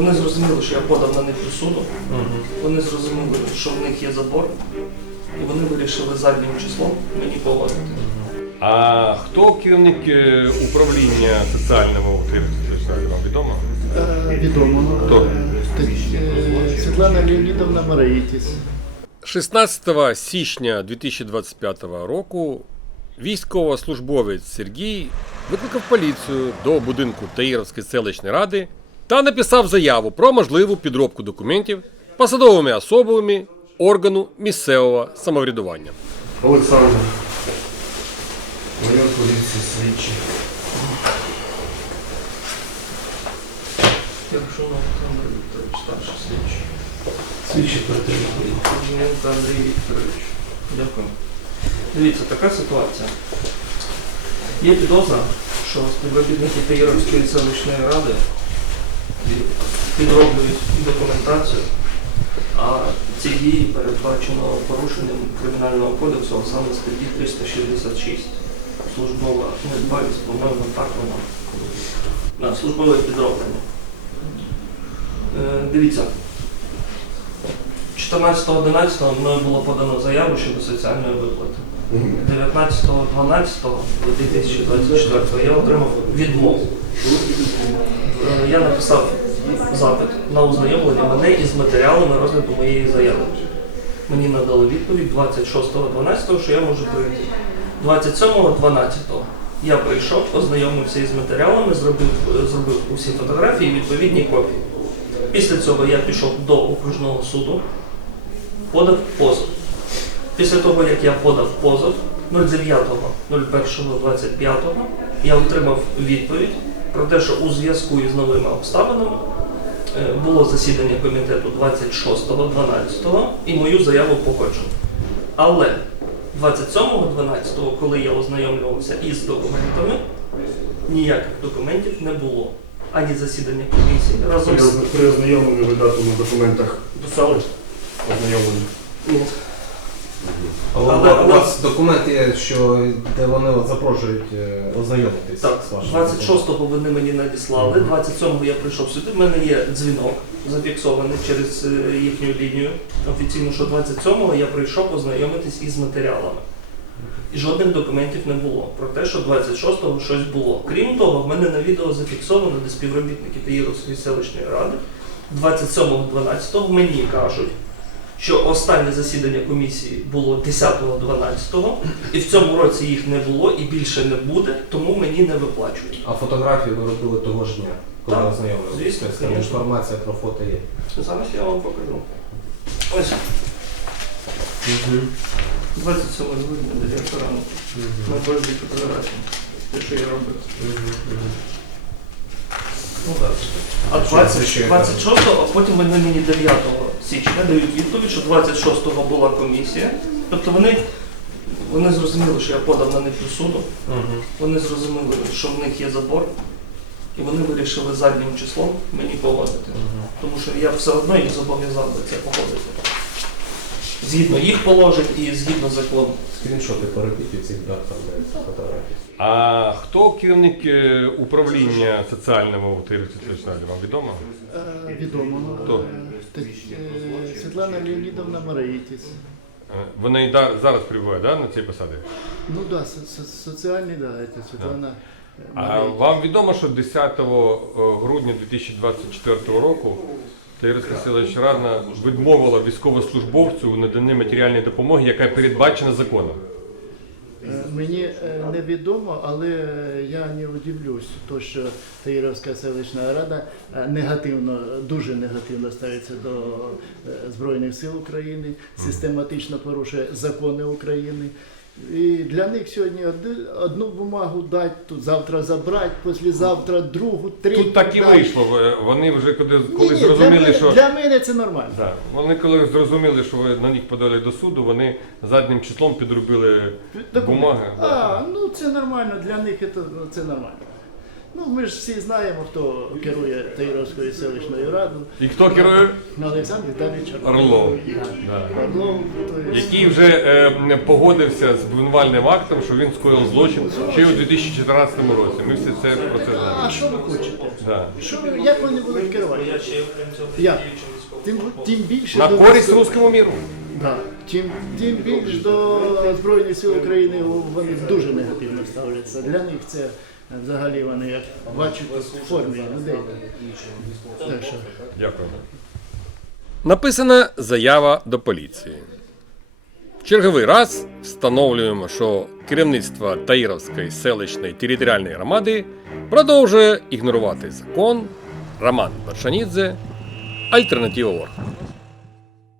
Вони зрозуміли, що я подав на них до суду. Вони зрозуміли, що в них є забор, і вони вирішили заднім числом мені погодити. А хто керівник е, управління соціального у Трирській вам відомо? Е, Відомо. Хто? Е, е, Світлана Леонідовна Мараїтіс. 16 січня 2025 року військовослужбовець Сергій викликав поліцію до будинку Таїровської селищної ради та написав заяву про можливу підробку документів посадовими особами органу місцевого самоврядування. Олександр. Майор поліції слідчий. Якщо Олександр Вікторович, старший слідчий. Слідчий Кузьменко Андрій Вікторович. Дякую. Дивіться, така ситуація. Є підозра, що співробітники Таїровської селищної ради підроблюють документацію, а ці дії передбачено порушенням Кримінального кодексу, а саме статті 366. Службова недбалість, по-моєму, так вона. Службове підроблення. Е, дивіться, 14.11 мною було подано заяву щодо соціальної виплати. 19.12.2024 я отримав відмову. Е, Я написав запит на ознайомлення мене із матеріалами розгляду моєї заяви. Мені надали відповідь 26.12, що я можу прийти. 27.12 я прийшов, ознайомився із матеріалами, зробив, зробив усі фотографії і відповідні копії. Після цього я пішов до окружного суду, подав позов. Після того, як я подав позов 09.01.25, я отримав відповідь про те, що у зв'язку із новими обставинами е, було засідання комітету 26.12 і мою заяву погоджено. Але 27.12, коли я ознайомлювався із документами, ніяких документів не було. Ані засідання комісії разом з При- При ознайомленні ви дату на документах писали? Ознайомлені. Але Але- у вас документ є, що де вони от запрошують е, ознайомитись Так, з вашим 26-го вони мені надіслали, 27-го я прийшов сюди. В мене є дзвінок зафіксований через е, їхню лінію. Офіційно, що 27-го я прийшов ознайомитись із матеріалами. І жодних документів не було про те, що 26-го щось було. Крім того, в мене на відео зафіксовано, де співробітники Таїровської селищної ради 27.12 мені кажуть, що останнє засідання комісії було 10.12, і в цьому році їх не було і більше не буде, тому мені не виплачують. А фотографії ви робили того ж дня, коли Так, ознайомилися? звісно, Тобто, звісно. інформація про фото є. Зараз я вам покажу. Ось 27 грудня 9 ранку. На базі фотографії. Те, що я робив. Ну так. А 20, 26-го, а потім вони мені 9 січня дають відповідь, що 26-го була комісія. Тобто вони, вони зрозуміли, що я подав на них до суду. Мгм. Вони зрозуміли, що в них є забор, і вони вирішили заднім числом мені погодити. Угу. Тому що я все одно їх зобов'язав до це погодити. Згідно їх положень і згідно закону. Скріншоти поробіть цих дат там де фотографії. А хто керівник е, управління соціального у вам відомо? Е, Відомо. Хто? Е, е, Світлана Леонідовна Мараїтіс. Е, Вона і да- зараз перебуває да, на цій посаді? Ну да, со- со- соціальний, да, це Світлана А Мараїтіс. вам відомо, що 10 грудня 2024 року Таїрська селищна рада відмовила військовослужбовцю у наданні матеріальної допомоги, яка передбачена законом. Е, Мені е, невідомо, але е, я не удивлюсь, то що Таїровська селищна рада негативно, дуже негативно ставиться до Збройних сил України, систематично порушує закони України. І для них сьогодні одну бумагу дати, тут завтра забрати, післязавтра другу, третю. Тут так і дати. вийшло. Вони вже коли, коли ні, для, зрозуміли, мене, що для мене це нормально. Да. Вони коли зрозуміли, що ви на них подали до суду, вони заднім числом підробили бумаги. А, ну це нормально, для них це, це нормально. Ну, ми ж всі знаємо, хто керує Таїровською селищною радою. І хто керує? Олександр Віталійович Орлов. Да. Орлов, то є- Який вже е, погодився з обвинувальним актом, що він скоїв злочин ще у 2014 році. Ми всі це про це знаємо. А що ви хочете? Да. Що, ви- як вони будуть керувати? Я Тим, тим більше На до користь руському міру. Да. Тим, тим більш до Збройних сил України вони дуже негативно ставляться. Для них це взагалі вони як бачать в формі людей. Так. Написана заява до поліції. В черговий раз встановлюємо, що керівництво Таїровської селищної територіальної громади продовжує ігнорувати закон Роман Баршанідзе Альтернатива Орг.